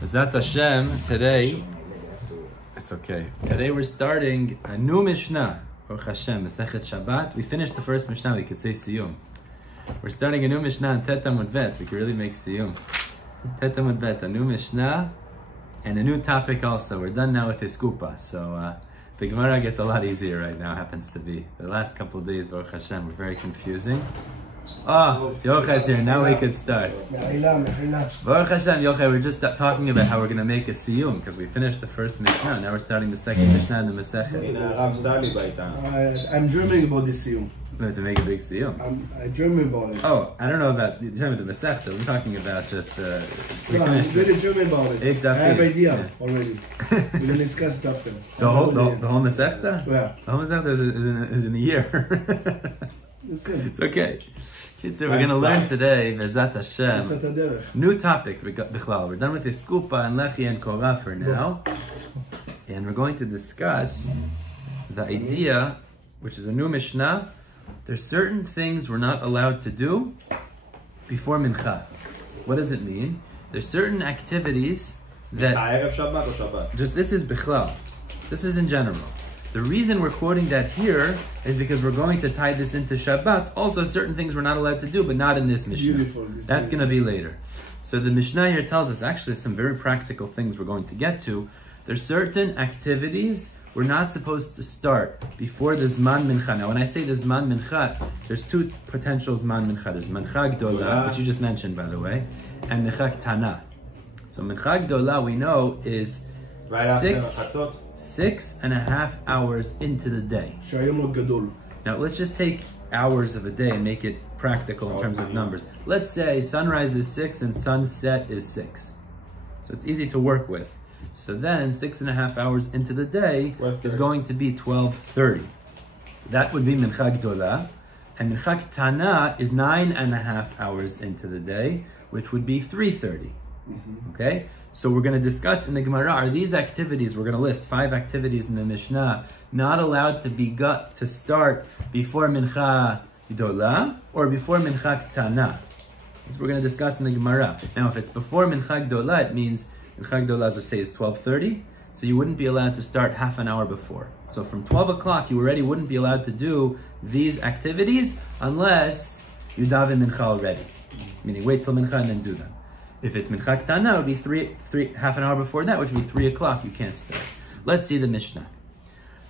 Bezat Hashem, today, it's okay. Today we're starting a new Mishnah, Baruch Hashem, Masechet Shabbat. We finished the first Mishnah, we could say Siyum. We're starting a new Mishnah in Tet Amud Bet, we could really make Siyum. Tet Amud Bet, a new Mishnah, and a new topic also. We're done now with Iskupa, so the Gemara gets a lot easier right now, happens to be. The last couple of days, Baruch Hashem, were very confusing. Oh, Yochai's here, now we can start. Baruch Hashem, Yochai, we're just talking about how we're going to make a siyum, because we finished the first Mishnah, now we're starting the second Mishnah in the Masechet. I'm dreaming about this siyum. We have to make a big siyum. I'm dreaming about it. Oh, I don't know about the Masechet, I'm talking about just I'm really dreaming about it. I have an idea already. We're going to discuss stuff. The whole Masechet? Yeah. The whole Masechet is in a year. It's okay. So we're going to learn today, Bezat Hashem, new topic, Bichlal. We're done with Iskupa and Lechi and Korah for now. And we're going to discuss the idea, which is a new Mishnah. There's certain things we're not allowed to do before Mincha. What does it mean? There's certain activities that... Shabbat or Shabbat? Just this is Bichlal. This is in general. The reason we're quoting that here is because we're going to tie this into Shabbat. Also, certain things we're not allowed to do, but not in this Mishnah. Beautiful. That's going to be later. So the Mishnah here tells us actually some very practical things we're going to get to. There's certain activities we're not supposed to start before the Zman Mincha. Now, when I say the Zman Mincha, there's two potential Zman Mincha. There's Mincha Gdola, which you just mentioned, by the way, and Mincha Ktana. So Mincha Gdola, we know, is right 6.5 hours into the day. Now let's just take hours of a day and make it practical in terms of numbers. Let's say sunrise is 6 and sunset is 6. So it's easy to work with. So then 6.5 hours into the day is going to be 12:30. That would be Mincha Gdola. And Mincha Ktana is 9.5 hours into the day, which would be 3:30. Okay? So we're going to discuss in the Gemara, are these activities, we're going to list 5 activities in the Mishnah, not allowed to start before Mincha Gdola or before Mincha Ktana. That's what we're going to discuss in the Gemara. Now, if it's before Mincha Gdola, it means Mincha Gdola, let's say, is 12:30, so you wouldn't be allowed to start half an hour before. So from 12 o'clock, you already wouldn't be allowed to do these activities unless you daven Mincha already. Meaning, wait till Mincha and then do them. If it's Mincha Ktana, it would be half an hour before that, which would be 3 o'clock. You can't start. Let's see the Mishnah.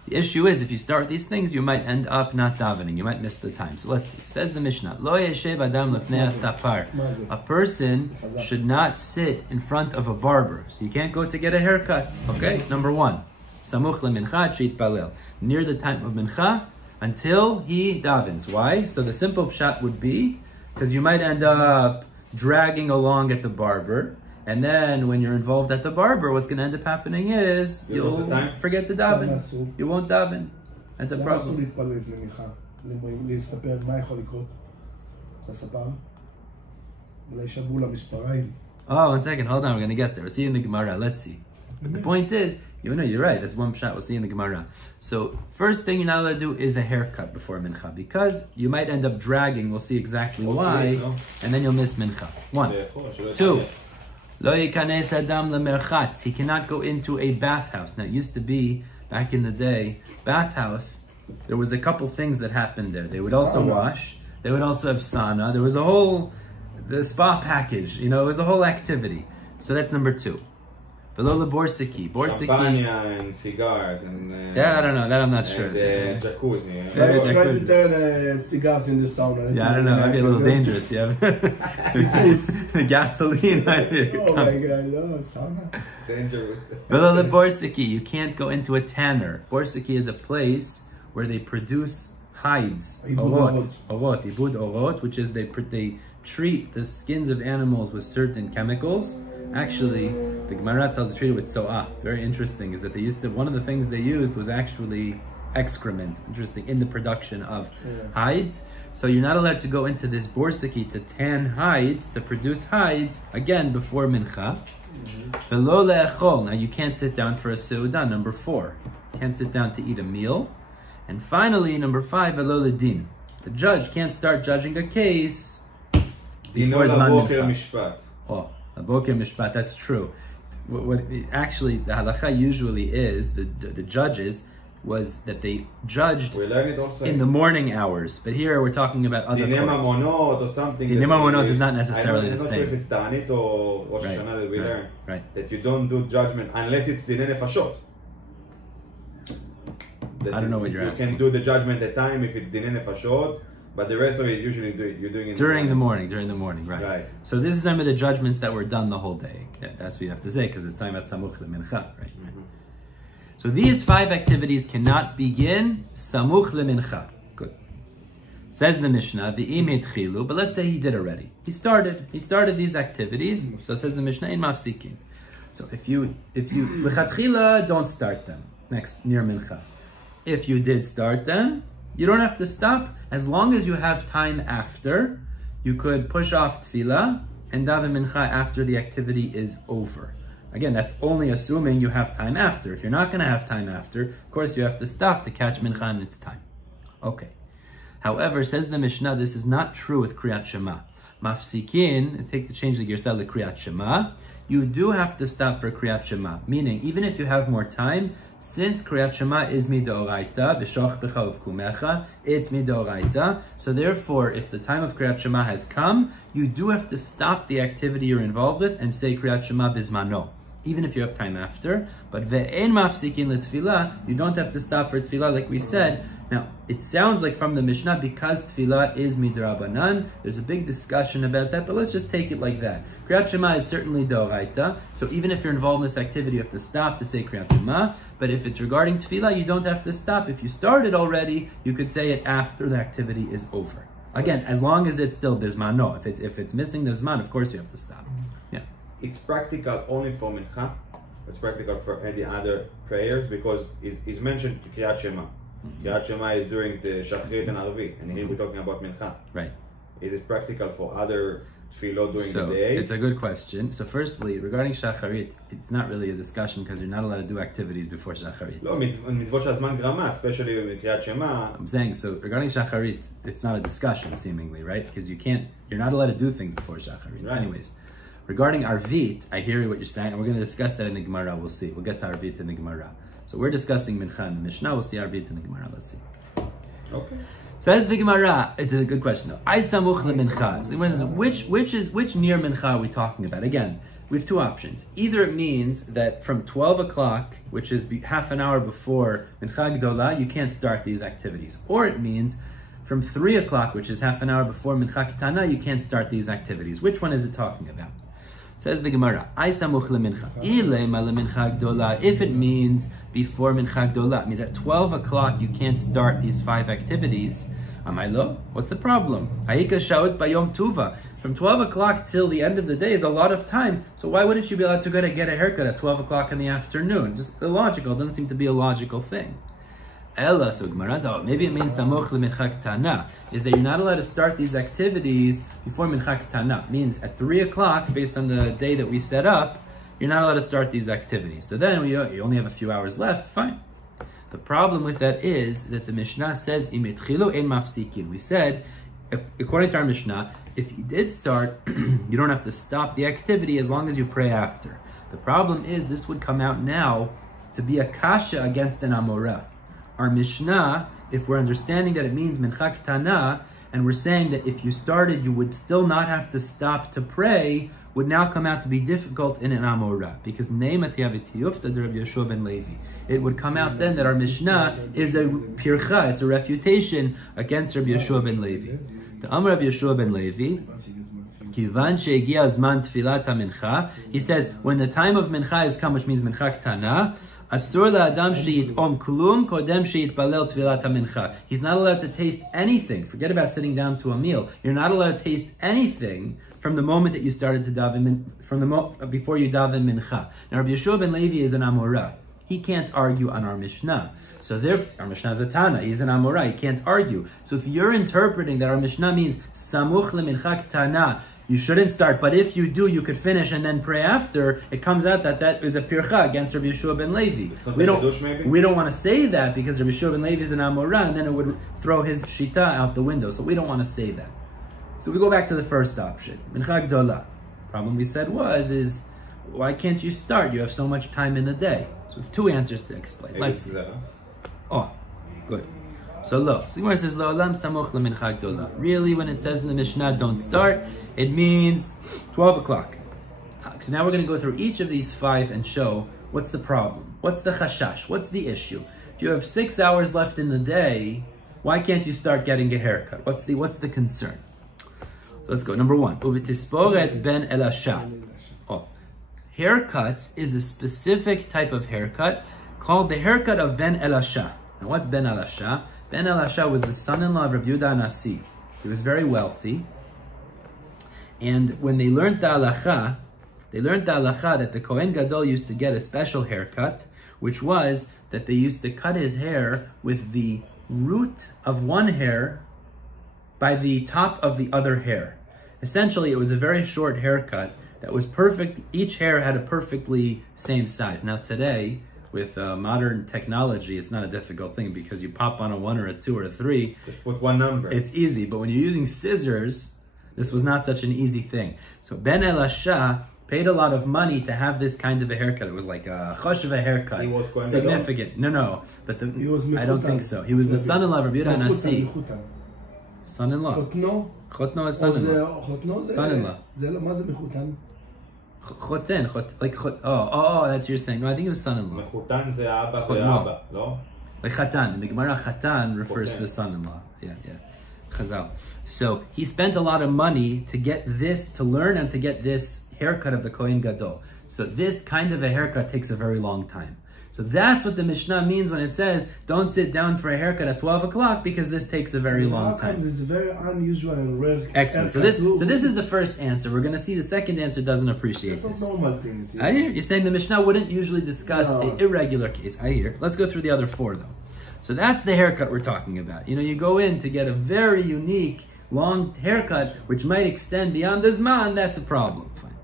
The issue is, if you start these things, you might end up not davening. You might miss the time. So let's see. Says the Mishnah, Lo yeshev adam lefnei sapar. A person should not sit in front of a barber. So you can't go to get a haircut. Okay? Number 1. Samuch lemincha sheitpalel. Near the time of Mincha, until he davens. Why? So the simple pshat would be, because you might end up dragging along at the barber, and then when you're involved at the barber, what's going to end up happening is you'll forget to daven. You won't daven. That's a problem. Oh, 1 second, hold on, we're going to get there. We'll see in the Gemara, let's see. But the point is, you're right, that's one shot, we'll see in the Gemara. So, first thing you're not allowed to do is a haircut before Mincha, because you might end up dragging, we'll see exactly why, and then you'll miss Mincha. 1. 2. Lo yikanes adam lemerchatz. He cannot go into a bathhouse. Now, it used to be, back in the day, bathhouse, there was a couple things that happened there. They would also wash, they would also have sauna, there was the spa package, it was a whole activity. So that's number 2. Below the borsiki. Champagne and cigars and... yeah, I don't know. That I'm not sure. And jacuzzi. Try to turn cigars in the sauna. Yeah, I don't know. Might be a little dangerous. Yeah. Gasoline. Oh my God, no, sauna. Dangerous. Below the borsiki. You can't go into a tanner. Borsiki is a place where they produce hides. Orot, ibud orot, which is they treat the skins of animals with certain chemicals. Actually, the Gemara tells us treated with so'ah. Very interesting is that one of the things they used was actually excrement. Interesting, in the production of hides. So you're not allowed to go into this borsiki to tan hides, to produce hides, again, before Mincha. Velo le'echol. Now you can't sit down for a seudah, number 4. You can't sit down to eat a meal. And finally, number 5, velo ledin. The judge can't start judging a case before Zman Mincha. Oh. Aboker Mishpat, that's true. actually the halacha usually is, the judges, was that they judged in the morning hours. But here we're talking about other courts. Or something. Dine Mamonot is not necessarily the same. I'm not sure if it's Ta'anit or Rosh Hashanah that we learn. Right. That you don't do judgment unless it's Dine Nefashot. I don't know what you're asking. You can do the judgment at time if it's Dine Nefashot, but the rest of it usually you're doing it during the morning, right? So this is some of the judgments that were done the whole day. Yeah, that's what you have to say, because it's time at Samuch LeMincha, right? So these 5 activities cannot begin Samuch LeMincha. Good. Says the Mishnah, V'im etchilu, but let's say he did already. He started these activities. So says the Mishnah, in mafsikin. So if you l'chatchila, don't start them near Mincha. If you did start them, you don't have to stop. As long as you have time after, you could push off tefillah and daven mincha after the activity is over. Again, that's only assuming you have time after. If you're not going to have time after, of course you have to stop to catch mincha in its time. Okay. However, says the Mishnah, this is not true with Kriyat Shema. Mafsikin, change the girsah to Kriyat Shema, you do have to stop for Kriyat Shema. Meaning, even if you have more time, since Kriyat Shema is midoraita, b'shoch b'cha uvkumecha, it's midoraita. So therefore, if the time of Kriyat Shema has come, you do have to stop the activity you're involved with and say Kriyat Shema bizmano, even if you have time after. But ve'en mafsikin l'tfilah, you don't have to stop for tfilah, like we said. Now, it sounds like from the Mishnah, because tfilah is midrabanan, there's a big discussion about that, but let's just take it like that. Kriyat Shema is certainly doraita, so even if you're involved in this activity, you have to stop to say Kriyat Shema, but if it's regarding tfilah, you don't have to stop. If you started already, you could say it after the activity is over. Again, as long as it's still bizmano. If it's missing the zman, of course you have to stop. Yeah. It's practical only for Mincha. It's practical for any other prayers, because it's mentioned Kriyat Shema. Kriyat Shema is during the Shachrit and Arvit, and here we're talking about Mincha. Right. Is it practical for other tefillot during the day? It's a good question. So firstly, regarding Shacharit, it's not really a discussion because you're not allowed to do activities before Shacharit. No, mitzvot shazman grama, especially with Kriyat Shema. I'm saying, so regarding Shacharit, it's not a discussion seemingly, right? Because you're not allowed to do things before Shacharit. Right. Anyways, regarding Arvit, I hear what you're saying, and we're going to discuss that in the Gemara. We'll see. We'll get to Arvit in the Gemara. So we're discussing Mincha in the Mishnah. We'll see Arvit in the Gemara. Let's see. Okay. So as the Gemara, it's a good question though. I samuch lemincha. So the Gemara says, which near Mincha are we talking about? Again, we have 2 options. Either it means that from 12 o'clock, which is half an hour before Mincha Gdola, you can't start these activities. Or it means from 3 o'clock, which is half an hour before Mincha Ketana, you can't start these activities. Which one is it talking about? Says the Gemara, I samuch lemincha. Ilema lemincha gdola. If it means before mincha gdola, it means at 12 o'clock you can't start these 5 activities. Amaylo, what's the problem? Hayika shaut bayom tuva. From 12 o'clock till the end of the day is a lot of time. So why wouldn't you be allowed to go to get a haircut at 12 o'clock in the afternoon? Just illogical. It doesn't seem to be a logical thing. Ella, so Gemara, maybe it means samuch lemincha ketana, is that you're not allowed to start these activities before mincha ketana. Means at 3 o'clock, based on the day that we set up, you're not allowed to start these activities. So then you only have a few hours left, fine. The problem with that is that the Mishnah says, im etchilu ein mafsikin. We said, according to our Mishnah, if you did start, you don't have to stop the activity as long as you pray after. The problem is, this would come out now to be a kasha against an amorah. Our Mishnah, if we're understanding that it means mincha ketana, and we're saying that if you started, you would still not have to stop to pray, would now come out to be difficult in an amorah, because neimat yavitiyufta de Rabbi Yeshua ben Levi. It would come out then that our Mishnah is a pircha, it's a refutation against Rabbi Yeshua ben Levi. The Amar Rabbi Yeshua ben Levi, kivan she'egia zman tfilat mincha. He says when the time of mincha is come, which means mincha ketana, asur la'adam she'yitom klum kodem she'yitbalel tfilat mincha. He's not allowed to taste anything. Forget about sitting down to a meal. You're not allowed to taste anything from the moment that you started to daven, before you daven mincha. Now, Rabbi Yeshua ben Levi is an amorah. He can't argue on our Mishnah. So therefore, our Mishnah is a Tana. He's an amorah. He can't argue. So if you're interpreting that our Mishnah means samuch lemincha ketana, you shouldn't start, but if you do, you could finish and then pray after. It comes out that that is a pircha against Rabbi Yeshua ben Levi. We don't want to say that because Rabbi Yeshua ben Levi is an amorah, and then it would throw his shita out the window. So we don't want to say that. So we go back to the first option, mincha gdola. Problem we said is why can't you start? You have so much time in the day. So we have two answers to explain. Let's see. Oh, good. So lo. So the Gemara says, Lo'olam samoch lemincha gdola. Really, when it says in the Mishnah, don't start, it means 12 o'clock. So now we're going to go through each of these 5 and show what's the problem. What's the chashash? What's the issue? If you have 6 hours left in the day, why can't you start getting a haircut? What's the concern? So let's go. Number 1. U'v'tisporet ben elasha. Oh, haircuts is a specific type of haircut called the haircut of ben elasha. Now what's ben elasha? Ben elasha was the son-in-law of Rabbi Yehuda Nasi. He was very wealthy. And when they learned the halacha that the Kohen Gadol used to get a special haircut, which was that they used to cut his hair with the root of one hair by the top of the other hair. Essentially, it was a very short haircut that was perfect. Each hair had a perfectly same size. Now today, with modern technology, it's not a difficult thing because you pop on a 1 or a 2 or a 3. Just put one number. It's easy, but when you're using scissors, this was not such an easy thing. So Ben Elasha paid a lot of money to have this kind of a haircut. It was like a choshva haircut. He was significant. No. But I don't think so. He was the son-in-law of Rabbi Yehuda Nasi. Son-in-law. Chotno is son-in-law. Son-in-law. Choten. Oh, that's what you're saying. No, I think it was son-in-law. Mechutan ze abba ve'abba, no? Like chatan. In the Gemara, chatan refers to the son-in-law. Yeah. Chazal. So he spent a lot of money to get this, to learn and to get this haircut of the Kohen Gadol. So this kind of a haircut takes a very long time. So that's what the Mishnah means when it says, don't sit down for a haircut at 12 o'clock because this takes a very long time. It's very unusual and rare. Excellent. So this is the first answer. We're going to see the second answer doesn't appreciate this. That's not normal things. I hear. You're saying the Mishnah wouldn't usually discuss an irregular case. I hear. Let's go through the other 4 though. So that's the haircut we're talking about. You go in to get a very unique, long haircut, which might extend beyond the Zman, that's a problem. Fine.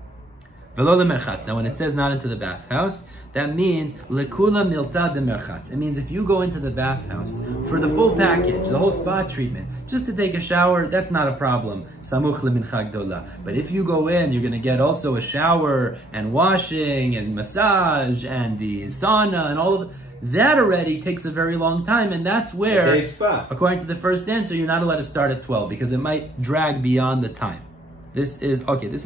Velo lemerchatz. Now when it says not into the bathhouse, that means lekula milta de merchatz. It means if you go into the bathhouse for the full package, the whole spa treatment, just to take a shower, that's not a problem. Samuch lemincha gdola. But if you go in, you're going to get also a shower and washing and massage and the sauna and all of it. That already takes a very long time, and that's where, according to the first answer, you're not allowed to start at 12 because it might drag beyond the time. This is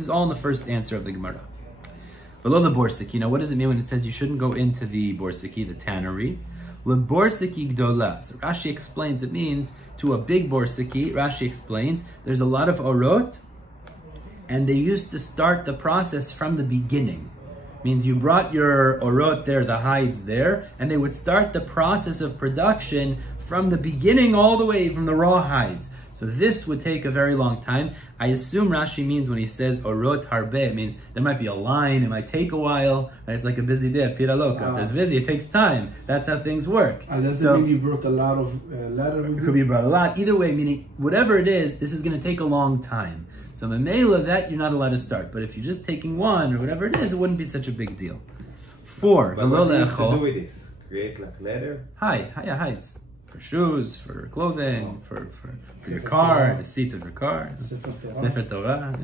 all in the first answer of the Gemara. Below the borsiki, what does it mean when it says you shouldn't go into the borsiki, the tannery? Le borsiki gdola. So Rashi explains it means to a big borsiki. Rashi explains there's a lot of orot, and they used to start the process from the beginning. Means you brought your orot there, the hides there, and they would start the process of production from the beginning all the way from the raw hides. So this would take a very long time. I assume Rashi means when he says orot harbe, it means there might be a line, it might take a while, and it's like a busy day, pira loka. If there's busy, it takes time. That's how things work. Does it mean you brought a lot of leather? It could be brought a lot. Either way, meaning whatever it is, this is going to take a long time. So memela, that you're not allowed to start. But if you're just taking one or whatever it is, it wouldn't be such a big deal. 4. But what do you have to do with this? Create like leather? Hides. For shoes, for clothing, for your car, the seats of your car. Sefer Torah.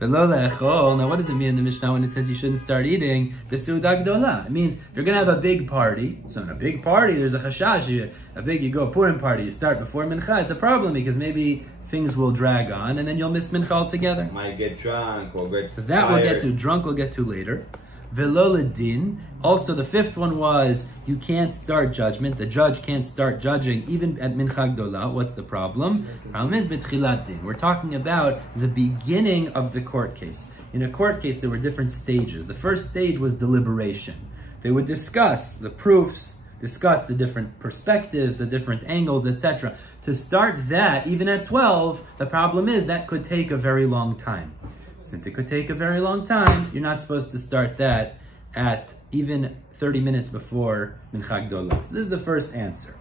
Now what does it mean in the Mishnah when it says you shouldn't start eating the Seudah Gdola? It means you're going to have a big party. So in a big party, there's a chashash. You go a Purim party, you start before Mincha. It's a problem because maybe things will drag on and then you'll miss Mincha altogether. Might get drunk or get tired. That we'll get to. Drunk we'll get to later. Veloladin. Also, the 5th one was you can't start judgment. The judge can't start judging even at Mincha Gdola. What's the problem? Problem is betchilat din. We're talking about the beginning of the court case. In a court case, there were different stages. The first stage was deliberation. They would discuss the proofs, discuss the different perspectives, the different angles, etc. To start that, even at 12, the problem is that could take a very long time. Since it could take a very long time, you're not supposed to start that at even 30 minutes before Mincha Gdola. So this is the first answer.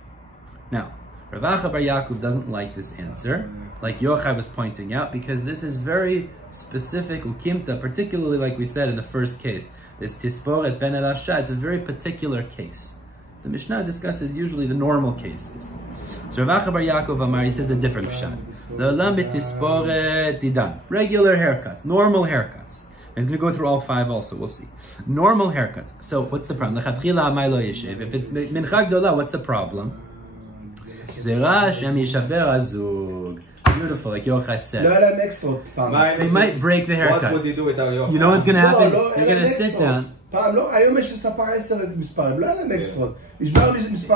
Now, Rav Acha Bar Yaakov doesn't like this answer, like Yochai was pointing out, because this is very specific, ukimta, particularly like we said in the first case. This Tisporet Ben Elasha, it's a very particular case. The Mishnah discusses usually the normal cases. So Rav Acha Bar Yaakov Amar, he says a different pshat. Regular haircuts, normal haircuts. He's going to go through all 5 also. We'll see. Normal haircuts. So what's the problem? If it's mincha gdola, what's the problem? Beautiful, like Yochai said. They might break the haircut. What would you do without Yochai? You know what's going to happen? You're going to sit down. You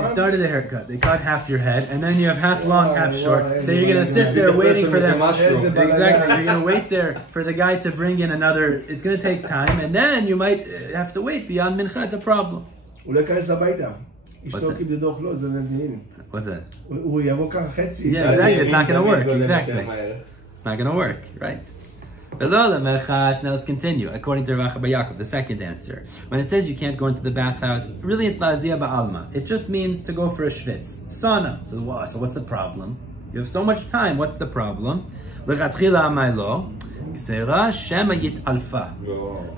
started the haircut. They cut half your head, and then you have half long, half short. So you're going to sit there waiting for them. Exactly. You're going to wait there for the guy to bring in another. It's going to take time, and then you might have to wait beyond mincha. It's a problem. What's that? Yeah, exactly. It's not going to work. Exactly. It's not going to work, right? Now let's continue. According to Rav Yaakov, the second answer. When it says you can't go into the bathhouse, really it's la'aziyah ba'alma. It just means to go for a shvitz. Sauna. So what's the problem? You have so much time. What's the problem?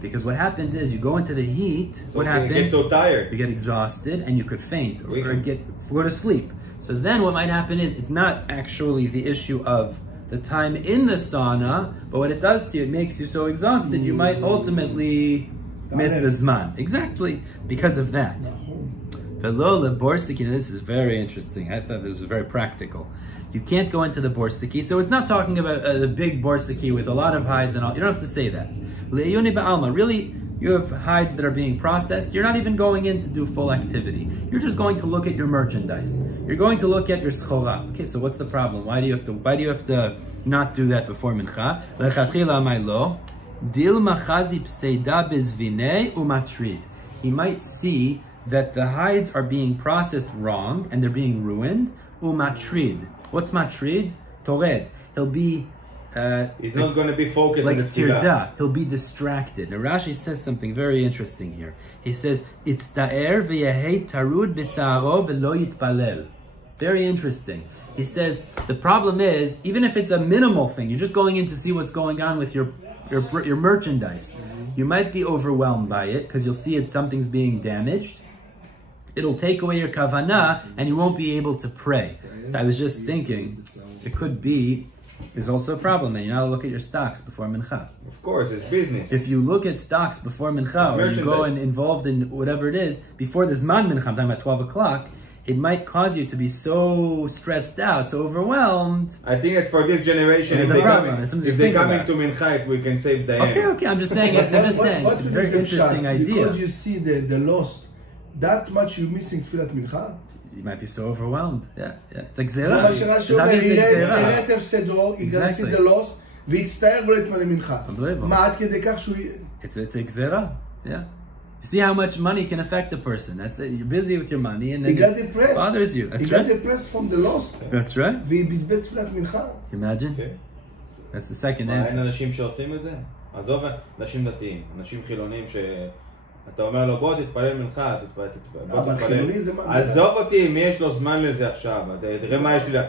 Because what happens is you go into the heat. What happens? You get so tired. You get exhausted and you could faint or go to sleep. So then what might happen is it's not actually the issue of the time in the sauna, but what it does to you, it makes you so exhausted, you might ultimately miss the zman. Exactly, because of that. This is very interesting. I thought this was very practical. You can't go into the borsiki, so it's not talking about the big borsiki with a lot of hides and all. You don't have to say that. Really, you have hides that are being processed. You're not even going in to do full activity. You're just going to look at your merchandise. You're going to look at your schora. Okay, so what's the problem? Why do you have to not do that before mincha? He might see that the hides are being processed wrong and they're being ruined. Umatrid. What's matrid? Tored. He'll be he's not going to be focused like on the tirda. He'll be distracted. Now Rashi says something very interesting here. He says, "Itzta'er v'yehei tarud b'tzaro v'lo yitpalel." Very interesting. He says the problem is, even if it's a minimal thing, you're just going in to see what's going on with your merchandise. You might be overwhelmed by it because you'll see something's being damaged. It'll take away your kavanah, and you won't be able to pray. So I was just thinking, it could be. There's also a problem, and you're not to look at your stocks before mincha. Of course, it's business. If you look at stocks before mincha, or you go and involved in whatever it is, before the zman mincha, I'm talking about 12 o'clock, it might cause you to be so stressed out, so overwhelmed. I think that for this generation, if they come into mincha, we can save the end. Okay, I'm just saying, it's a very interesting idea. Because you see the lost, that much you're missing filat mincha. You might be so overwhelmed. Yeah. It's like zera. It's obviously zera. Exactly. Unbelievable. It's a zera. Yeah. See how much money can affect a person. You're busy with your money and then it bothers you. That's right. He got depressed from the loss. That's right. Imagine. Okay. That's the second answer. אין אנשים שעושים את זה? עזוב, אנשים דתיים, אנשים חילונים אתה אומר לו, בוא תתפלל מנחה, תתפלל. עזוב אותי, מי יש לו זמן לזה עכשיו? תראה מה יש לי.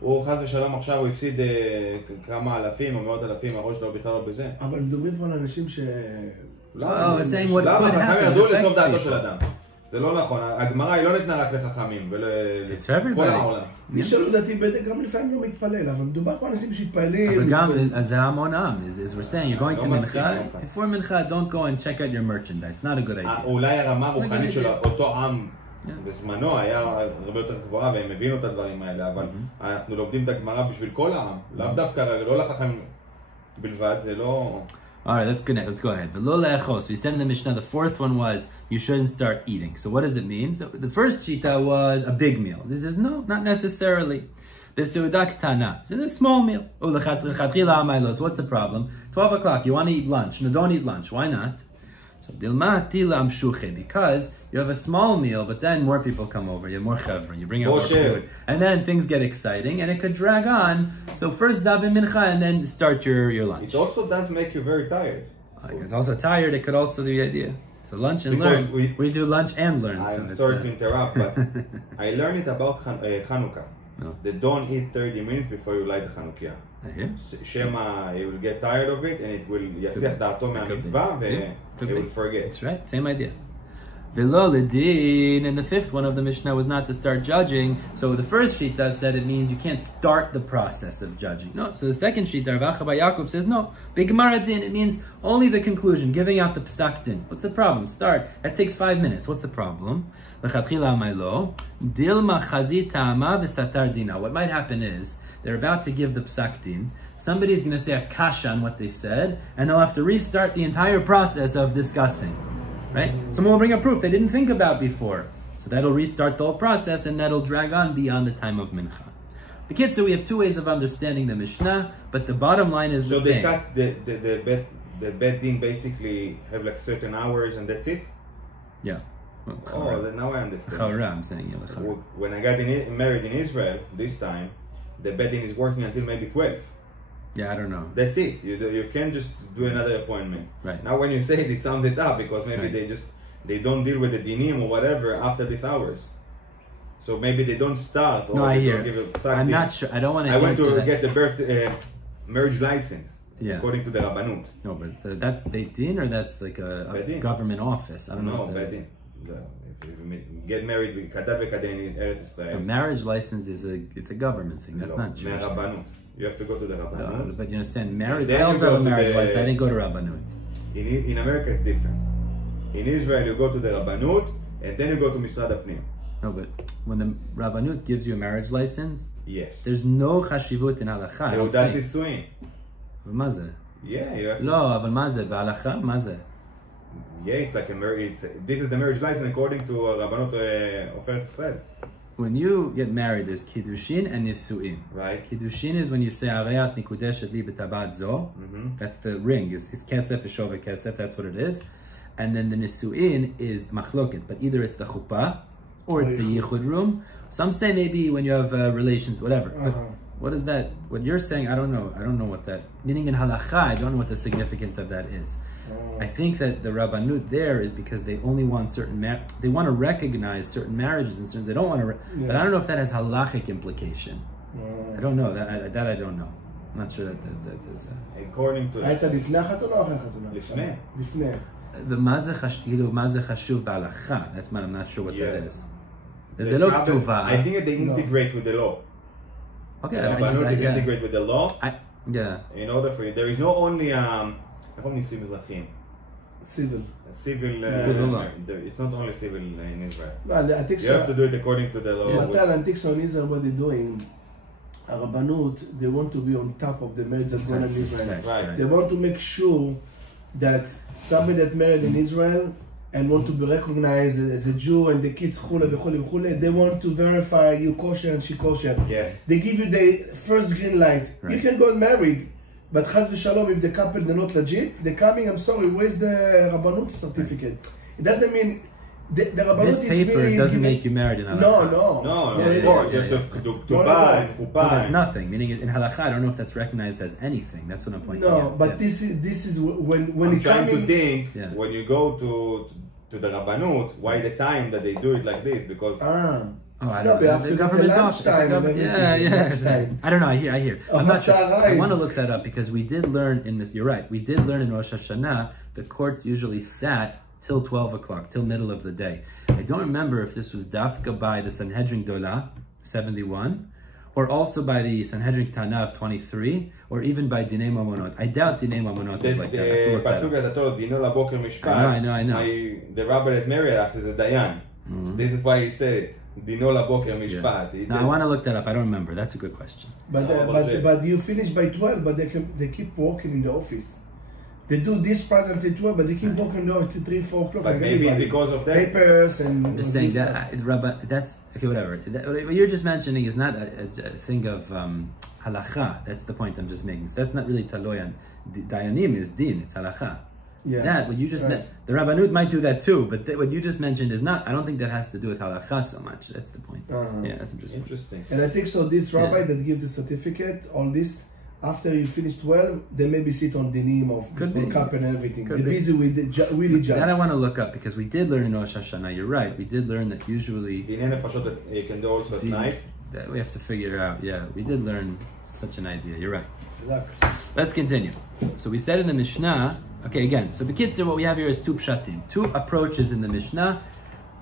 הוא חס ושלום עכשיו, הוא הפסיד כמה אלפים או מאות אלפים, הראש שלו בכלל לא בזה. אבל מדברים פה על אנשים ש... למה? חכמים ידעו לסוף דעתו של אדם. זה לא נכון, הגמרא היא לא נתנה רק לחכמים, ולכל העולם. מי שלא דתי בדק גם לפעמים לא מתפלל, אבל מדובר פה אנשים שהתפללים. אבל גם, זה המון עם, as we're saying, you're going to mincha, before mincha, don't go and check out your merchandise, not a good idea. אולי הרמה הרוחנית של אותו עם בזמנו היה הרבה יותר גבוהה, והם הבינו את הדברים האלה, אבל אנחנו לומדים את הגמרא בשביל כל העם, לאו דווקא, לא לחכמים בלבד, זה לא... Alright, let's go ahead. So we said in the Mishnah, the fourth one was, you shouldn't start eating. So what does it mean? So the first shita was a big meal. This says, no, not necessarily. It's a small meal. So what's the problem? 12 o'clock, you want to eat lunch. No, don't eat lunch. Why not? So because you have a small meal, but then more people come over, you have more chavra, you bring out more food, and then things get exciting, and it could drag on. So first daven mincha, and then start your lunch. It also does make you very tired. It's also tired, it could also be the idea. So lunch and learn. We do lunch and learn. I'm sorry to interrupt, but I learned it about Chanukah. No. They don't eat 30 minutes before you light the Chanukiah. Shema, you will get tired of it, and it will yasiach da'ato me'amitzvah, and he will forget. That's right, same idea. Velo ledin, and the fifth one of the Mishnah was not to start judging. So the first shita said it means you can't start the process of judging. No, so the second shita, Rav Acha bar Yaakov, says no. B'gemara din, it means only the conclusion, giving out the psak din. What's the problem? Start. It takes 5 minutes. What's the problem? L'chatchila amaylo, dilma chazit ta'ama v'satar dina. What might happen is they're about to give the psak din. Somebody's going to say a kasha on what they said, and they'll have to restart the entire process of discussing. Right? Someone will bring a proof they didn't think about before. So that'll restart the whole process, and that'll drag on beyond the time of Mincha. B'kitzur, we have two ways of understanding the Mishnah, but the bottom line is the same. So they cut the bet din basically have like certain hours and that's it? Yeah. Well, then now I understand. I'm saying when I got married in Israel this time, the bet din is working until maybe 12. Yeah, I don't know. That's it. You can't just do another appointment. Right. Now when you say it sums it up because maybe they don't deal with the dinim or whatever after these hours. So maybe they don't start. Or no, I hear. I'm din. not sure. I don't want to. I went to get the marriage license. Yeah. According to the Rabbanut. No, but that's Beit Din or that's like a government office. I don't know. No, Beit Din. If you get married with Katat v'Kaden in Eretz Israel. A marriage license is a government thing. That's not Jewish. You have to go to the Rabbanut. No, but you understand, marriage. I also have a marriage license. I didn't go to Rabbanut. In America, it's different. In Israel, you go to the Rabbanut and then you go to Misrad HaPnim. No, but when the Rabbanut gives you a marriage license, yes, there's no chashivut in halacha. תעודת נישואין. ומה זה? Yeah, you have to. לא, אבל מה זה? בהלכה? מה זה? Yeah, it's like a marriage. This is the marriage license according to Rabbanut of Eretz Israel. When you get married, there's kiddushin and nisuin. Right. Kiddushin is when you say Arayat nikudeshet li b'tabat zo. That's the ring. It's kesef, it's shove kesef. That's what it is. And then the nisuin is machloket, but either it's the chuppah or it's the yichud room. Some say maybe when you have relations, whatever. But what is that? What you're saying, I don't know. I don't know what that, meaning in halacha, I don't know what the significance of that is. I think that the Rabbanut there is because they only want certain, they want to recognize certain marriages and certain, they don't want to, but I don't know if that has halachic implication. I don't know, that I don't know. I'm not sure that is. According to... היית לפני החתונה או אחרי החתונה? לפני. לפני. The מה זה חשוב בהלכה, that's what I'm not sure what that is. זה לא כתובה. I think they integrate with the law. Okay, the Rabbanut is integrate with the law. Yeah. In order for you, there is no only איך אומרים נישואים אזרחיים? Civil. It's not only civil in Israel. No, I think you have to do it according to the law. But I think so in Israel what they're doing, Rabbanut, they want to be on top of the marriage that's going on in Israel. Right. They want to make sure that somebody that married in Israel and want to be recognized as a Jew and the kids they want to verify you kosher and she kosher. Yes. They give you the first green light. Right. You can go married. But chas v'shalom, if the couple they're not legit, they're coming, I'm sorry, where's the Rabbanut certificate? It doesn't mean, the Rabbanut this paper really doesn't make you married in halacha. No, of course, you have to buy, that's nothing, meaning in halacha, I don't know if that's recognized as anything, that's what I'm pointing out. No, but this is when I'm it trying coming, to think, when you go to the Rabbanut, why the time that they do it like this, because... I don't know. The government office. Yeah. I don't know. I hear. I'm not sure. I want to look that up because we did learn in this. You're right. We did learn in Rosh Hashanah the courts usually sat till 12 o'clock, till middle of the day. I don't remember if this was dafka by the Sanhedrin Dola 71, or also by the Sanhedrin Ktana of 23, or even by Dinei Mamonot. I doubt Dinei Mamonot is like that. I know. The rabbi that married us is a dayan. This is why he said it. Dino laboker mishpat. No, I want to look that up. I don't remember. That's a good question. But you finish by 12, but they keep working in the office. They do this price until 12, but they keep working in the office till 3, 4 o'clock. But maybe because of that. Papers and... I'm just saying that, that's, okay, whatever. What you're just mentioning is not a thing of halacha. That's the point I'm just making. So that's not really taloyan. Dayanim is din, it's halacha. Yeah. That, what you just meant, the Rabbanut might do that too, but what you just mentioned is not, I don't think that has to do with halacha so much. That's the point. Yeah, that's interesting. And I think so this rabbi that gives the certificate on this, after you finish 12, they maybe sit on dinim of cup and everything. They're busy with really judge. That I want to look up because we did learn in Rosh Hashanah, you're right, we did learn that usually... Dinei nefashot that you can do also at night. That we have to figure out, yeah, we did learn such an idea, you're right. Exactly. Let's continue. So we said in the Mishnah, okay, again, so the kitzur, what we have here is two pshatim, two approaches in the Mishnah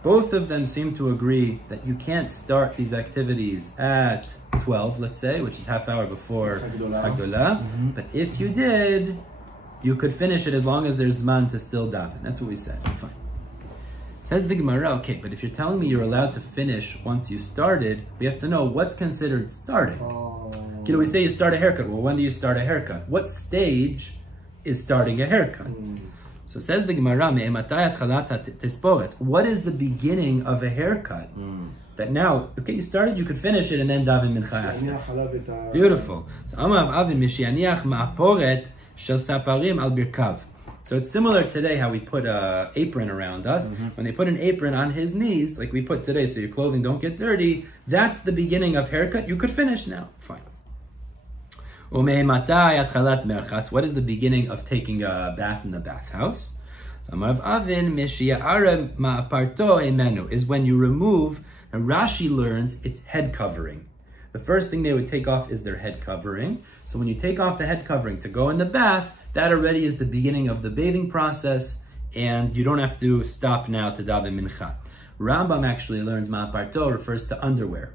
Both of them seem to agree that you can't start these activities at 12, let's say, which is half hour before Chagdola. But if you did, you could finish it as long as there's Zman to still daven. That's what we said. Fine. Says the Gemara, okay, but if you're telling me you're allowed to finish once you started, we have to know what's considered starting. We say you start a haircut. Well, when do you start a haircut? What stage is starting a haircut? So says the Gemara, what is the beginning of a haircut? That now, okay, you started, you could finish it and then daven mincha after. Beautiful. So it's similar today how we put an apron around us. When they put an apron on his knees, like we put today, so your clothing don't get dirty, that's the beginning of haircut. You could finish now. Fine. What is the beginning of taking a bath in the bathhouse? Is when you remove, and Rashi learns it's head covering. The first thing they would take off is their head covering. So when you take off the head covering to go in the bath, that already is the beginning of the bathing process, and you don't have to stop now to daven mincha. Rambam actually learns ma'aparto refers to underwear.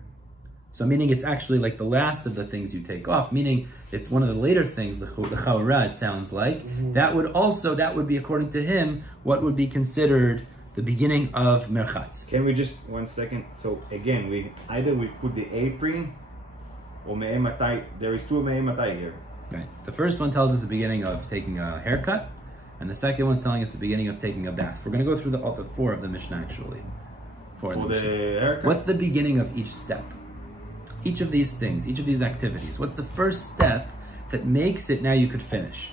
So meaning it's actually like the last of the things you take off, meaning it's one of the later things, the chaura, it sounds like. That would be according to him, what would be considered the beginning of merchatz. Can we just, 1 second? So again, we put the apron, or me'ematai, there is two me'ematai here. Right. The first one tells us the beginning of taking a haircut, and the second one's telling us the beginning of taking a bath. We're going to go through all the four of the Mishnah actually. For the haircut? What's the beginning of each step? Each of these things, each of these activities. What's the first step that makes it now you could finish?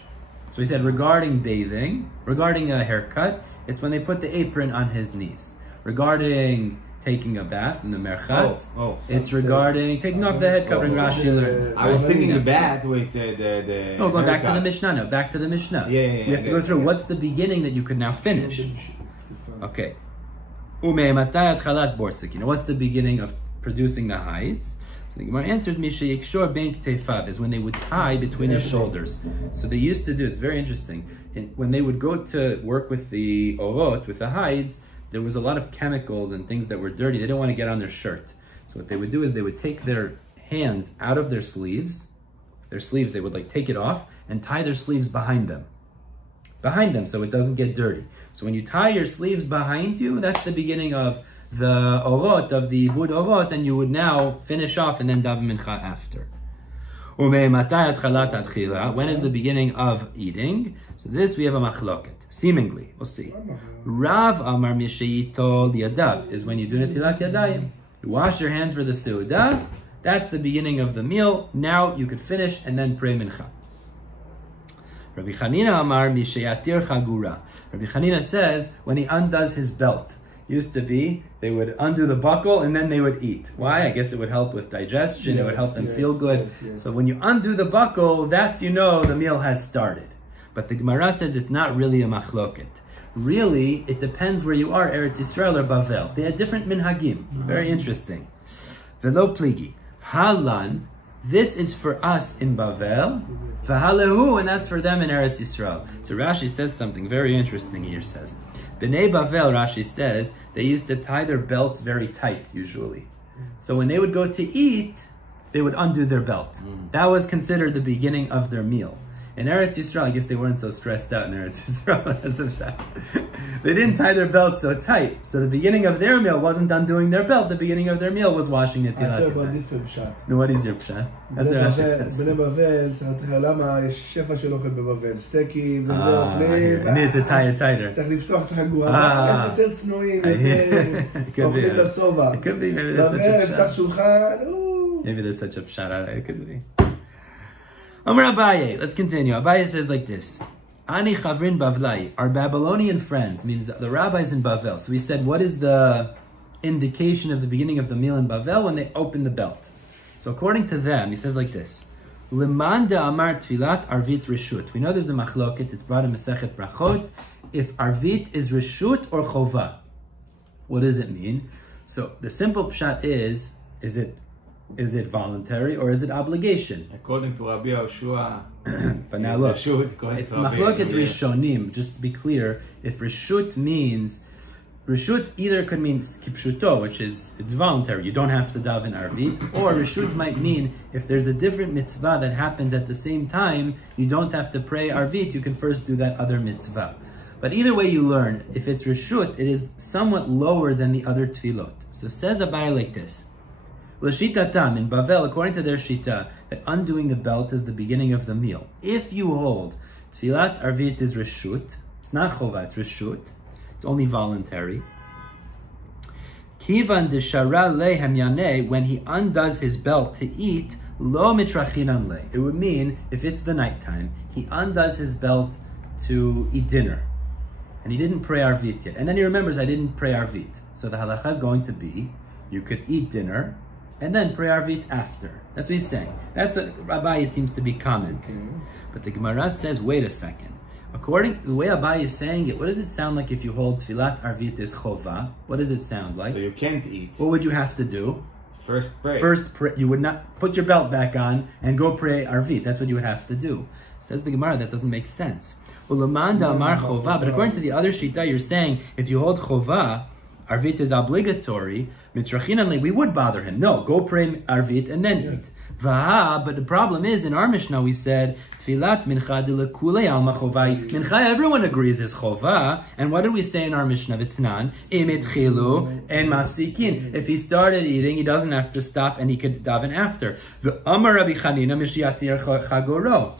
So we said regarding bathing, regarding a haircut, it's when they put the apron on his knees. Regarding taking a bath in the merchatz, it's regarding taking off the head covering. Rashi learns. I was thinking the bath with the no, going back to the Mishnah now. Back to the Mishnah. Yeah. We have to go through what's the beginning that you could now finish. Okay. What's the beginning of producing the hides? So the Gemara answers, is when they would tie between their shoulders. So they used to do, it's very interesting, when they would go to work with the orot, with the hides, there was a lot of chemicals and things that were dirty. They didn't want to get on their shirt. So what they would do is they would take their hands out of their sleeves, they would like take it off and tie their sleeves behind them so it doesn't get dirty. So when you tie your sleeves behind you, that's the beginning of the orot, of the wood orot, and you would now finish off and then daven mincha after. When is the beginning of eating? So this we have a machloket. Seemingly, we'll see. Rav Amar Mishayitol Yadav is when you do Netilat Yadayim. You wash your hands for the Seudah. That's the beginning of the meal. Now you could finish and then pray mincha. Rabbi Chanina Amar Mishayatir Chagura. Rabbi Chanina says when he undoes his belt. Used to be, they would undo the buckle and then they would eat. Why? I guess it would help with digestion, it would help them feel good. So when you undo the buckle, that's, the meal has started. But the Gemara says it's not really a machloket. Really, it depends where you are, Eretz Yisrael or Bavel. They had different minhagim. Very interesting. Velo pligi. Halan, this is for us in Bavel. V'halehu, and that's for them in Eretz Yisrael. So Rashi says something very interesting here, says. B'nei Bavel, Rashi says, they used to tie their belts very tight, usually. So when they would go to eat, they would undo their belt. That was considered the beginning of their meal. In Eretz Yisrael, I guess they weren't so stressed out in Eretz Yisrael as of that. They didn't tie their belt so tight. So the beginning of their meal wasn't undoing their belt. The beginning of their meal was washing the tilat. No, what is your pshat? That's what Rashi says. בני בבל, צריך למה יש שפע של אוכל בבבל, סטייקים וזה אוכלים. I need to tie it tighter. צריך לפתוח את החגורה, יש יותר צנועים, אוכלים לסובה. It could be, maybe there's such a בבל, פתח שולחן, maybe there's such a pshat, it could be. Amar Abaye, let's continue. Abaye says like this. Ani Chavrin Bavlai, our Babylonian friends, means the rabbis in Bavel. So we said, what is the indication of the beginning of the meal in Bavel when they open the belt? So according to them, he says like this. Liman de Amar Tfilat Arvit Reshut. We know there's a machloket, it's brought in Masechet Brachot. If Arvit is Reshut or Chova. What does it mean? So the simple pshat is it voluntary or is it obligation? According to Rabbi Yoshua, but now look, it's machloket rishonim. Just to be clear, if reshut means Reshut either could mean kipshuto, which is, it's voluntary, you don't have to daven Arvit, or Reshut might mean if there's a different mitzvah that happens at the same time, you don't have to pray Arvit, you can first do that other mitzvah. But either way you learn, if it's Reshut, it is somewhat lower than the other tefillot. So says Abai like this, L'shitatam, in Bavel, according to their shita, that undoing the belt is the beginning of the meal. If you hold tefillat Arvit is Reshut, it's not chova, it's Reshut, it's only voluntary. Kivan deshara lehem yaneh, when he undoes his belt to eat, lo mitrachinan le. It would mean, if it's the nighttime, he undoes his belt to eat dinner. And he didn't pray Arvit yet. And then he remembers, I didn't pray Arvit. So the halacha is going to be, you could eat dinner, and then pray Arvit after. That's what he's saying. That's what Abaye seems to be commenting. But the Gemara says, wait a second. According to the way Abaye is saying it, what does it sound like if you hold Tfilat Arvit is chova? What does it sound like? So you can't eat. What would you have to do? First pray. First pray. You would not put your belt back on and go pray Arvit. That's what you would have to do. Says the Gemara, that doesn't make sense. Ulamanda Amar chova. But according to the other shita, you're saying if you hold chova, Arvit is obligatory. Mitrachinanle, we would bother him. No, go pray Arvit and then eat. Vaha, but the problem is, in our Mishnah we said, Tfilat mincha de lekule alma chovai. Mincha, everyone agrees is chova. And what did we say in our Mishnah? V'tznan, emet chilu and mafsikin. If he started eating, he doesn't have to stop and he could daven after. V'amar Rabbi Chanina mishiatir chagoro.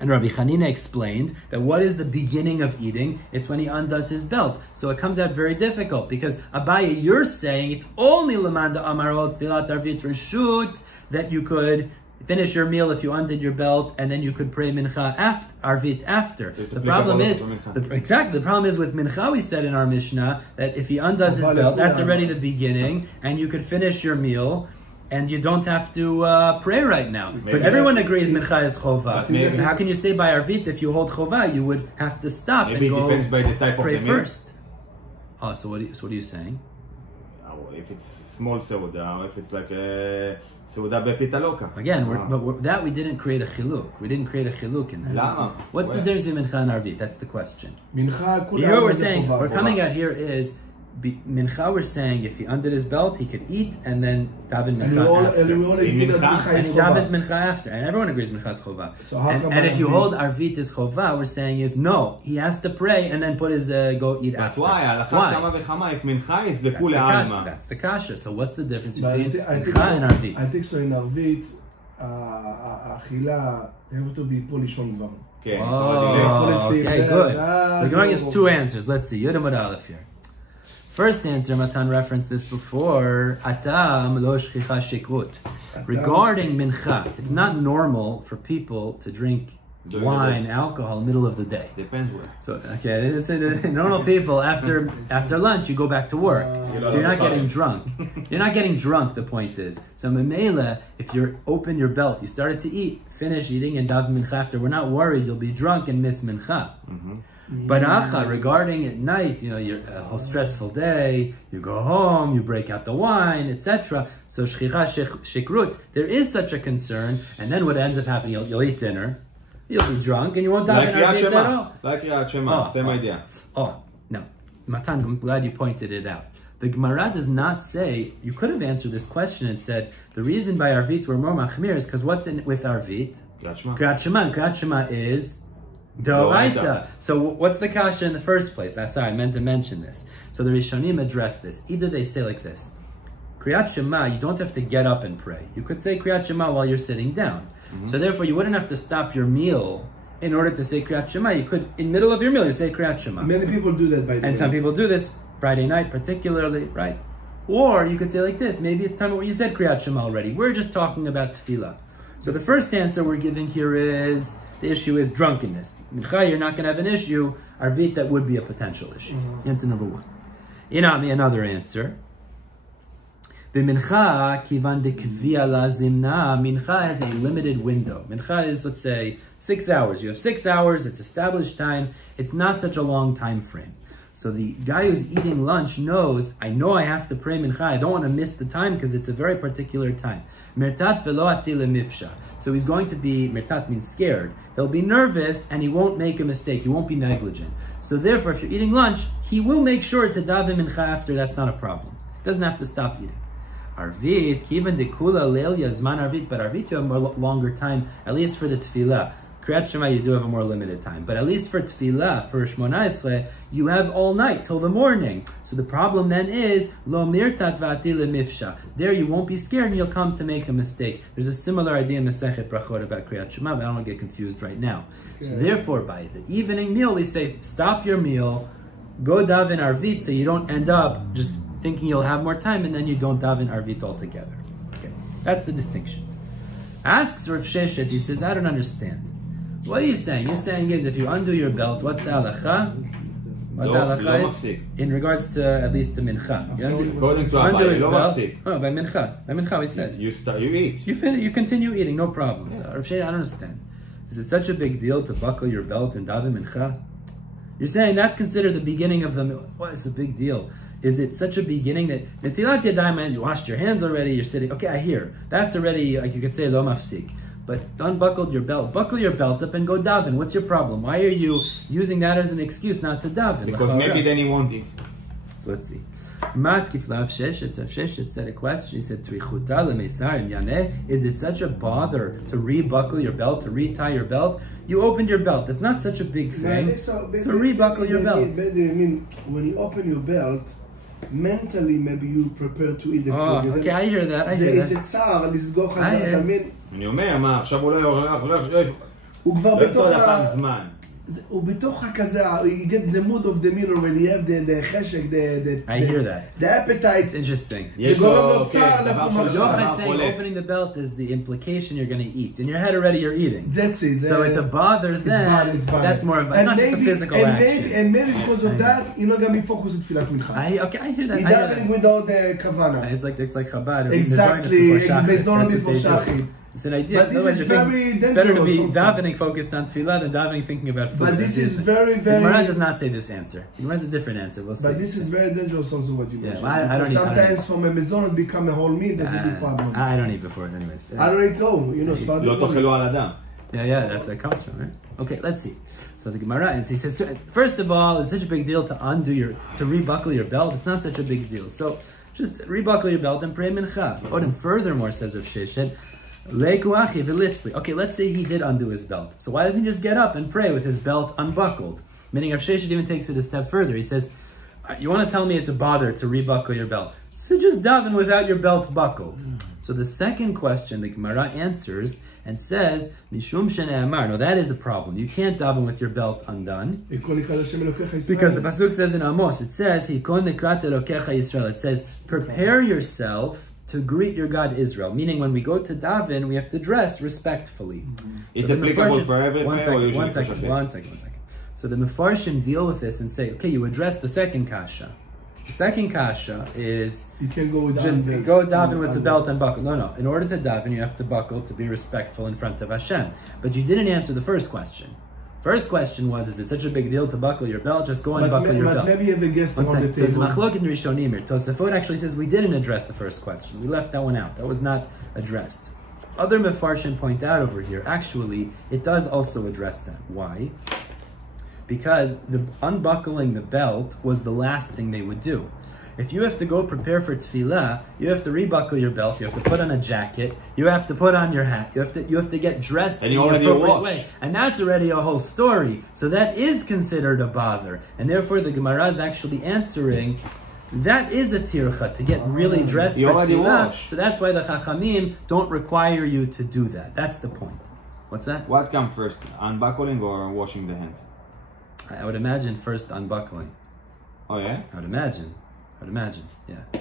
And Rabbi Chanina explained that what is the beginning of eating? It's when he undoes his belt. So it comes out very difficult because Abaye, you're saying it's only Lamanda Amarot Tfilat Arvit Reshut that you could finish your meal if you undid your belt, and then you could pray Mincha after, Arvit after. So the problem is, the problem is with Mincha we said in our Mishnah that if he undoes his belt, that's already the beginning, and you could finish your meal. And you don't have to pray right now. But everyone agrees Mincha is chova. So how can you say by Arvit if you hold chova, you would have to stop and go depends by the type pray of the meal. first? Oh, so what are you saying? If it's small seuda, if it's like a seuda bepitaloka. Again, that we didn't create a chiluk. We didn't create a chiluk in that. Lama? What's the difference between Mincha and Arvit? That's the question. Mincha, here we're saying, we're coming out here is, Mincha, we're saying if he undid his belt, he could eat and then daven Mincha after. And he davens Mincha after. And everyone agrees Mincha is chova. So and if you hold Arvit is chova, we're saying is no, he has to pray and then put his go eat after. Why? If Mincha is the kule alma. That's the kasha. So what's the difference between Mincha and Arvit? I think so in Arvit, האכילה, הם אותו ויפול לישון כבר. Okay, good. So the Gemara gives two answers. Let's see. Yudam Aleph here. First answer, Matan referenced this before, Atam lo shchicha shikrut. Regarding mincha, it's not normal for people to drink wine, alcohol, middle of the day. Depends where. So, okay, it's normal people, after lunch, you go back to work. So you're not getting drunk. You're not getting drunk, the point is. So Memela, if you open your belt, you started to eat, finish eating and daven mincha after, we're not worried you'll be drunk and miss mincha. But regarding at night, you're a whole stressful day, you go home, you break out the wine, etc. So shchicha shikrut, there is such a concern, and then what ends up happening, you'll eat dinner, you'll be drunk, and you won't daven Arvit at all. Like Kriyat Shema, same idea. Oh, no. Matan, I'm glad you pointed it out. The Gemara does not say, you could have answered this question and said, the reason by Arvit we're more machmir is because what's in with Arvit? Kriyat Shema. Kriyat Shema is Doraita. So what's the kasha in the first place? Sorry, I meant to mention this. So the Rishonim address this. Either they say like this, Kriyat Shema, you don't have to get up and pray. You could say Kriyat Shema while you're sitting down. So therefore you wouldn't have to stop your meal in order to say Kriyat Shema. You could, in middle of your meal, you say Kriyat Shema. Many people do that by the way. And some people do this Friday night particularly, right? Or you could say like this, maybe it's time where you said Kriyat Shema already. We're just talking about tefillah. So the first answer we're giving here is, the issue is drunkenness. Mincha, you're not going to have an issue. Arvit, that would be a potential issue. Answer number one. Inami, another answer. Mincha, kivan de kvia lazimna. Mincha has a limited window. Mincha is, let's say, 6 hours. You have 6 hours. It's established time. It's not such a long time frame. So the guy who's eating lunch knows, I know I have to pray mincha. I don't want to miss the time because it's a very particular time. Mirtat velo atil mifsha. So he's going to be, mirtat means scared. He'll be nervous and he won't make a mistake. He won't be negligent. So therefore, if you're eating lunch, he will make sure to daven mincha after. That's not a problem. He doesn't have to stop eating. Arvit, kivan de kula leilya zman arvit, but arvit you have a longer time, at least for the tefillah. Kriyat Shema, you do have a more limited time. But at least for tefillah, for Shmona Esrei, you have all night till the morning. So the problem then is, lo mirtat v'ati lemifsha. There you won't be scared and you'll come to make a mistake. There's a similar idea in Masechet Brachot about Kriyat Shema, but I don't want to get confused right now. So therefore, by the evening meal, we say, stop your meal, go daven Arvit, so you don't end up just thinking you'll have more time, and then you don't daven Arvit altogether. Okay, that's the distinction. Asks Rav Sheshet, he says, I don't understand. What are you saying? You're saying is if you undo your belt, what's the halacha? What the halacha is? In regards to, at least to mincha. According to undo his belt. Oh, by mincha. By mincha we said. You eat. You continue eating, no problem. So, Rav Sheshet, I don't understand. Is it such a big deal to buckle your belt and daven mincha? You're saying that's considered the beginning of the meal. What is the big deal? Is it such a beginning that netilat yadayim, you washed your hands already, you're sitting, okay, I hear. That's already, like you could say, lo mafsik. But unbuckled your belt, buckle your belt up and go daven. What's your problem? Why are you using that as an excuse not to daven? Because maybe then he won't eat. So let's see. Matkif said a question. He said, is it such a bother to rebuckle your belt, to retie your belt? You opened your belt. That's not such a big thing. So rebuckle your belt. I mean, when you open your belt, mentally maybe you prepare to eat the food. Okay, I hear that. I hear that. זה צער לסגור חזק תמיד. אני אומר, מה, עכשיו הוא לא הוא כבר בתוך זמן. הוא בתוך כזה, you get the mood of the meal already, you have the חשק, I hear that. The appetite. It's interesting. זה גורם לו צער לקום Yomi saying opening the belt is the implication you're going to eat. In your head already you're eating. That's it. So it's a bother then. It's bother. That's more of it's not just a physical action. And maybe because of that, you're not going to be focused on tefillat mincha. Okay, I hear that. You're davening without the kavana. It's like Chabad. Exactly. Mezonah before shachrit. It's an idea. But this is very dangerous. It's better to be davening focused on tefillah than davening thinking about food. But this is very, very... Gemara does not say this answer. Gemara has a different answer. We'll see. But this is very dangerous also what you mentioned. I don't sometimes from a mezonah become a whole meal, that's a big problem. I don't eat before it anyways. I don't eat though, you know. That's where it comes from, right? Okay, let's see. So the Gemara, and he says, first of all, it's such a big deal to rebuckle your belt. It's not such a big deal. So just rebuckle your belt and pray mincha. And furthermore, says Rav Sheshet, okay, let's say he did undo his belt. So why doesn't he just get up and pray with his belt unbuckled? Meaning Rav Sheshet even takes it a step further. He says, you want to tell me it's a bother to rebuckle your belt. So just daven without your belt buckled. So the second question the Gemara answers and says, Mishum shene'amar. No, that is a problem. You can't daven with your belt undone. Because the Pasuk says in Amos, it says, Hikon nekrat Elokecha Yisrael. It says, prepare yourself to greet your God Israel. Meaning when we go to daven, we have to dress respectfully. It's applicable for every prayer. One second. So the Mefarshim deal with this and say, okay, you address the second kasha. The second kasha is you can go with just go daven with the belt unbuckled. No. In order to daven, you have to buckle to be respectful in front of Hashem. But you didn't answer the first question. First question was, is it such a big deal to buckle your belt? Just go and buckle your belt. Maybe you have a guest on the table. So it's machlok in Rishonim here. Tosafot actually says we didn't address the first question. We left that one out. That was not addressed. Other Mefarshim point out over here, actually, it does also address that. Why? Because the unbuckling the belt was the last thing they would do. If you have to go prepare for tefillah, you have to rebuckle your belt, you have to put on a jacket, you have to put on your hat, you have to get dressed in the appropriate way. And that's already a whole story. So that is considered a bother. And therefore the Gemara is actually answering, that is a tircha, to get really dressed for tefillah. So that's why the Chachamim don't require you to do that. That's the point. What's that? What comes first, unbuckling or washing the hands? I would imagine first unbuckling. Oh yeah? I would imagine. The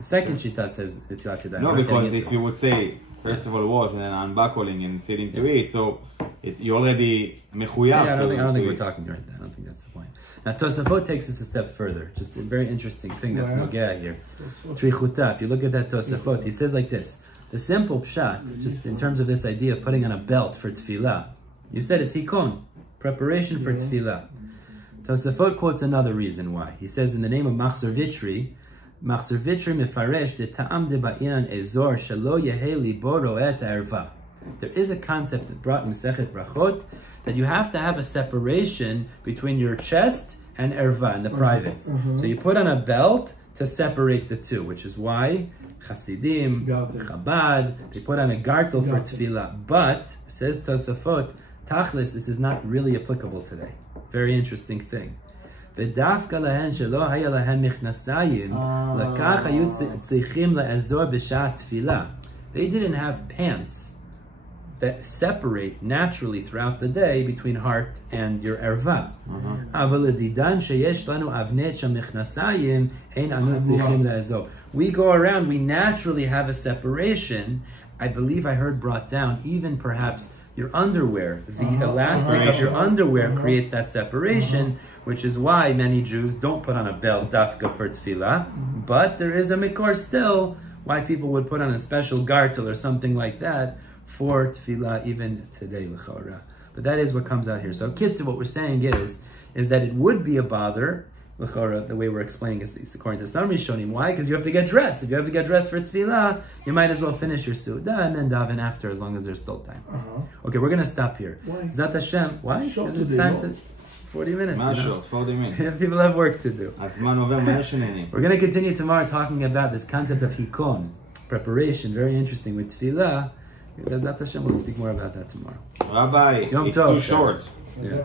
second shita says that you have to. No, because if you would say first of all wash and then unbuckling and sitting to eat, so you already mechuyab. I don't think we're talking right now. I don't think that's the point. Now Tosafot takes us a step further. Just a very interesting thing that's nogea here. Trichuta. If you look at that Tosafot, he says like this: the simple pshat, just in terms of this idea of putting on a belt for tefillah. You said it's hikon, preparation for tefillah. Tosafot quotes another reason why. He says in the name of Machzor Vitri mefaresh de ta'am de ba'inan ezor shelo yehe libo ro'et erva. There is a concept that brought in Masechet Brachot that you have to have a separation between your chest and erva, and the privates. So you put on a belt to separate the two, which is why Hasidim, Chabad, they put on a gartel for tefillah. But, says Tosafot, Tachlis, this is not really applicable today. Very interesting thing. ודווקא להן שלא היה להן מכנסיים, לקח היו צריכים לעזור בשעת תפילה. They didn't have pants that separate naturally throughout the day between heart and your erva. אבל לדידן שיש לנו אבנית של מכנסיים, אין אנו צריכים לעזור. We go around, we naturally have a separation. I believe I heard brought down, even perhaps your underwear, the elastic of your underwear creates that separation, which is why many Jews don't put on a belt dafka for tefillah, but there is a mikor still why people would put on a special gartel or something like that for tefillah even today, l'chora. But that is what comes out here. So kids, what we're saying is that it would be a bother, l'chora, the way we're explaining is according to some Rishonim. Why? Because you have to get dressed. If you have to get dressed for tefillah, you might as well finish your su'udah and then daven after, as long as there's still time. Okay, we're going to stop here. Why? Zat Hashem. Why? Because it's time to... 40 minutes. 40 minutes. People have work to do. We're going to continue tomorrow talking about this concept of hikon, preparation, very interesting with tefillah. Zat Hashem, we'll speak more about that tomorrow. Rabbi, it's too short. Yeah.